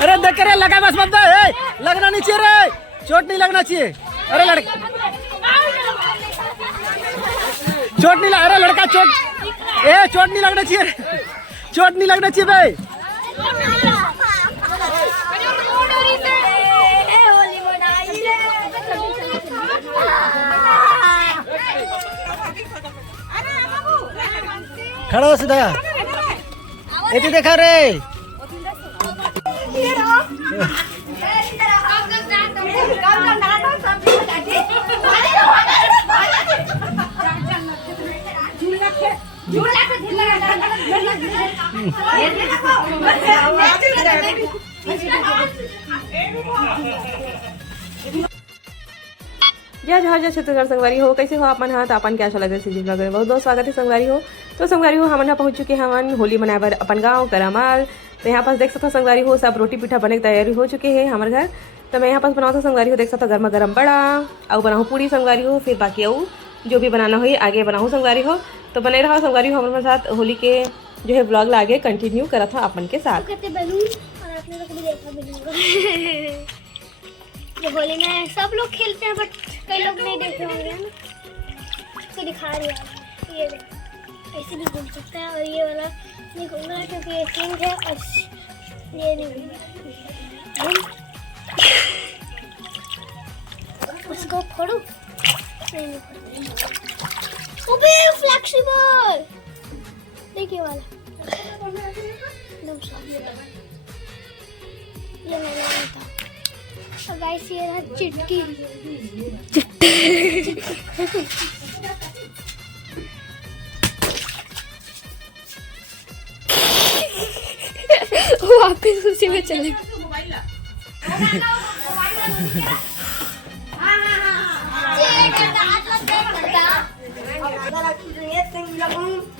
अरे देख रे लगा बस मत लगना नहीं चाहिए रे, चोट नहीं लगना चाहिए। अरे लड़का चोट नहीं अरे लड़का चोट चोट नहीं लगना चाहिए, चोट नहीं लगना चाहिए भाई। खड़ा हो सीधा, ये देखा रे जहाँ जहाँ छत्तीसगढ़ संगवारी हो, कैसे हो आप मन हा? अपन क्या चला जैसे बहुत बहुत स्वागत है संगवारी हो। तो संगवारी हो हमन पहुँच चुके हैं हमन होली मनाए बर अपन गाँव करामाल। तो यहाँ पास देख सकते हो संगवारी हो सब रोटी पीठा बने की तैयारी हो चुके हैं हमारे घर। तो मैं यहाँ पास बनाओ तो संगवारी हो देख सकते हो गर्मा गर्म बड़ा और बनाऊँ पूरी संगवारी हो, फिर बाकी आऊ जो भी बनाना हो आगे बनाऊँ संगवारी हो। तो बने रहा संगवारी हो हमारे साथ होली के जो है ब्लॉग आगे कंटिन्यू करा था अपन के साथ। जो होली में सब लोग खेलते हैं बट कई लोग नहीं देखे होंगे ना, तो दिखा रही है। ये ऐसे भी घूम सकता है और ये वाला नहीं घूम रहा क्योंकि ये किंग है और ये नहीं घूम रहा। उसको फोड़ू नहीं फ्लेक्सिबल देखिए वाला ये मैंने था। तो गाइस ये रहा चिटकी वापिस उसी में चले।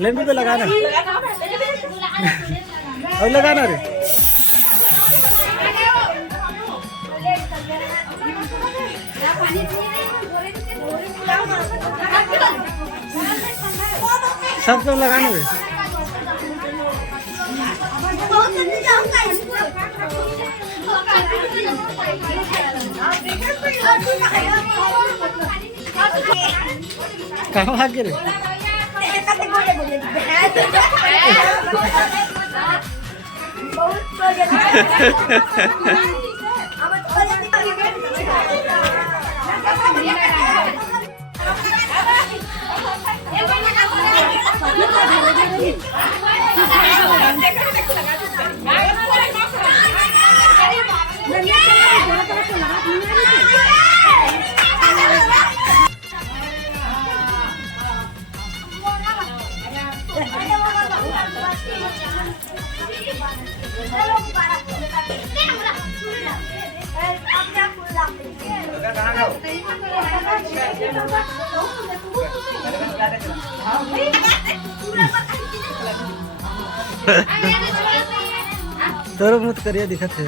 लेंबी पे लगाना और लगाना रे। सब तो लगाना रे। कहाँ भाग गए रे? तोरो मुत करिए दिखत है।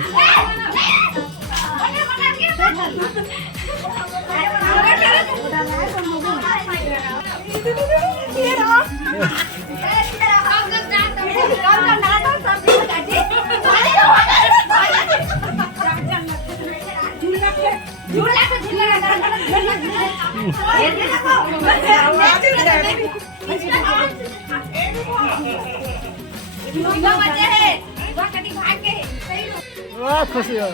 वाह खुशी हो।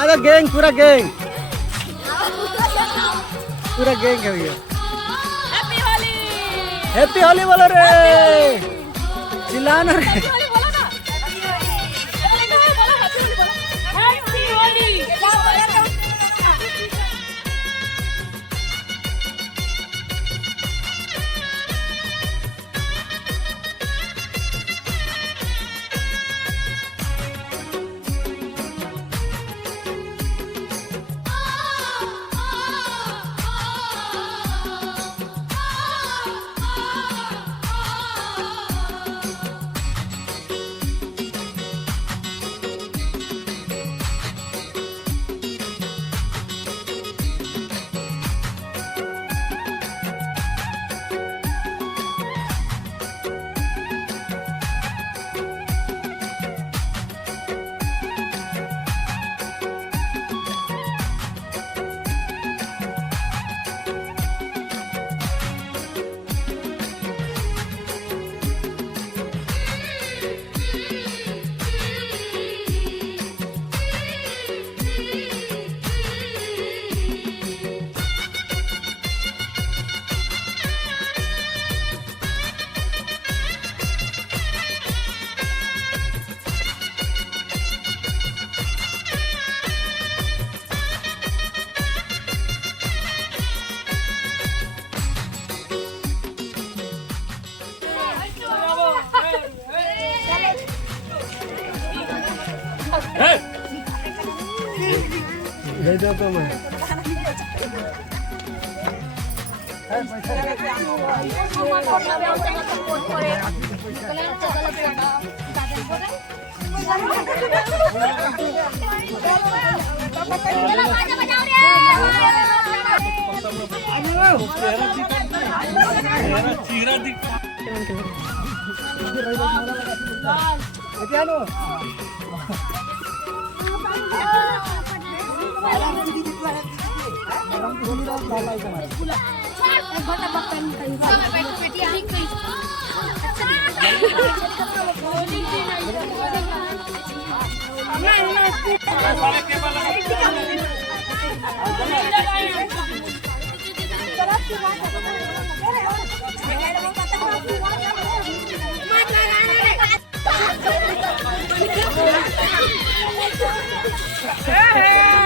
अरे गैंग, पूरा गैंग है भैया। हैप्पी होली बोलो रे, चिल्लाना रे। दे दो तो मैं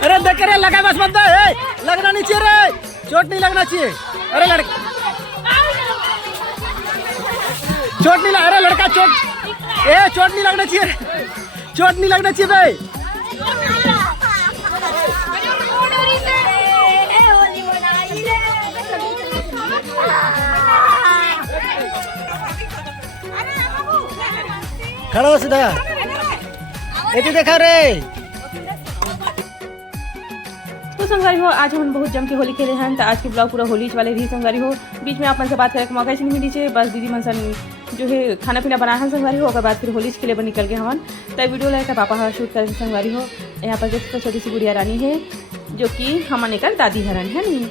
अरे देख रे, लगा बस मत दे, लगना नहीं चाहिए रे, चोट नहीं लगना चाहिए। अरे लड़का चोट नहीं लग, अरे लड़का चोट नहीं लगना चाहिए, चोट नहीं लगना चाहिए भाई। खड़ा हो सीधा, ये देखा रे। तो संगवारी हो, आज हम बहुत जम के होली खेले हैं। तो आज के ब्लॉग पूरा होली वाले भी संगवारी हो। बीच में आप मन से बात करे मौका नहीं मिली है, बस दीदी मन जो है खाना पीना बनाया है संगवारी हो। बाद फिर होली खेले पर निकल गए हवन। तब वीडियो लेकर पापा का शूट कर संगवारी हो। यहाँ पर देखते छोटी सी गुड़िया रानी है, जो कि हमारे निकल दादी हरन है नहीं,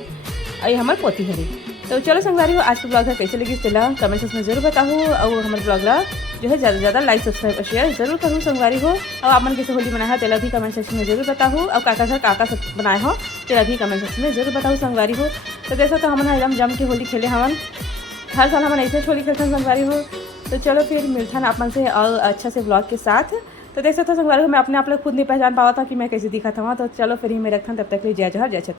और ये हमारे पोती हरी। तो चलो संगवारी हो, आज के ब्लॉग कैसे लगी तेला कमेंट सेक्शन में जरूर बताओ। और हमारे ब्लॉग ला जो है ज़्यादा से ज़्यादा लाइक सब्सक्राइब और शेयर जरूर करूँ संगवारी हो। और आप मन कैसे होली बनाया है तेला भी कमेंट सेक्शन में जरूर बताओ। और काका घर काका सब बनाए हो तेला भी कमेंट सेक्शन में जरूर बताओ संगवारी हो। तो जैसा तो हमने एकदम जम के होली खेले हवन, हर साल हम ऐसे होली खेलते हैं संगवारी हो। तो चलो फिर मिलता है आप मन से और अच्छा से ब्लॉग के साथ। तो देख सकते हो संगवारी हो, मैं अपने आप लोग खुद नहीं पहचान पावा था कि मैं कैसे दिखा था। तो चलो फिर ही मैं रखता हूँ, तब तक लिए जय जोहर जय छत्र।